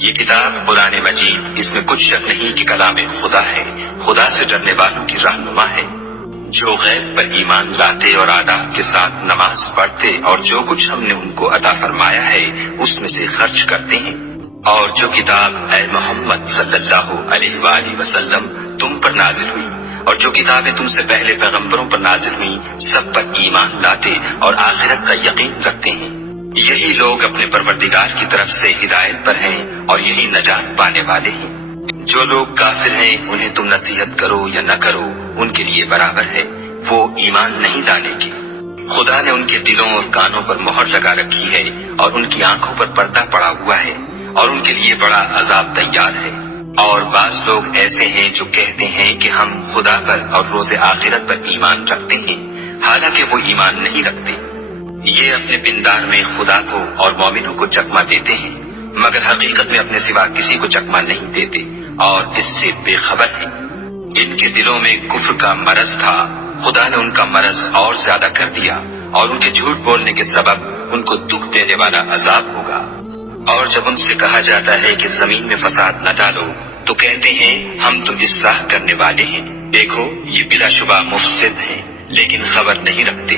یہ کتاب قرآن مجید، اس میں کچھ شک نہیں کہ کلام خدا ہے، خدا سے ڈرنے والوں کی رہنما ہے، جو غیب پر ایمان لاتے اور آداب کے ساتھ نماز پڑھتے اور جو کچھ ہم نے ان کو عطا فرمایا ہے اس میں سے خرچ کرتے ہیں، اور جو کتاب اے محمد صلی اللہ علیہ وآلہ وسلم تم پر نازل ہوئی اور جو کتابیں تم سے پہلے پیغمبروں پر نازل ہوئی سب پر ایمان لاتے اور آخرت کا یقین رکھتے ہیں، یہی لوگ اپنے پروردگار کی طرف سے ہدایت پر ہیں اور یہی نجات پانے والے ہیں۔ جو لوگ کافر ہیں انہیں تم نصیحت کرو یا نہ کرو ان کے لیے برابر ہے، وہ ایمان نہیں لانے گے۔ خدا نے ان کے دلوں اور کانوں پر مہر لگا رکھی ہے اور ان کی آنکھوں پر پردہ پڑا ہوا ہے اور ان کے لیے بڑا عذاب تیار ہے۔ اور بعض لوگ ایسے ہیں جو کہتے ہیں کہ ہم خدا پر اور روز آخرت پر ایمان رکھتے ہیں، حالانکہ وہ ایمان نہیں رکھتے۔ یہ اپنے پندار میں خدا کو اور مومنوں کو چکمہ دیتے ہیں، مگر حقیقت میں اپنے سوا کسی کو چکمہ نہیں دیتے اور اس سے بے خبر ہیں۔ ان کے دلوں میں کفر کا مرض تھا، خدا نے ان کا مرض اور زیادہ کر دیا اور ان کے جھوٹ بولنے کے سبب ان کو دکھ دینے والا عذاب ہوگا۔ اور جب ان سے کہا جاتا ہے کہ زمین میں فساد نہ ڈالو تو کہتے ہیں ہم تو اصلاح کرنے والے ہیں، دیکھو یہ بلا شبہ مفسد ہیں لیکن خبر نہیں رکھتے۔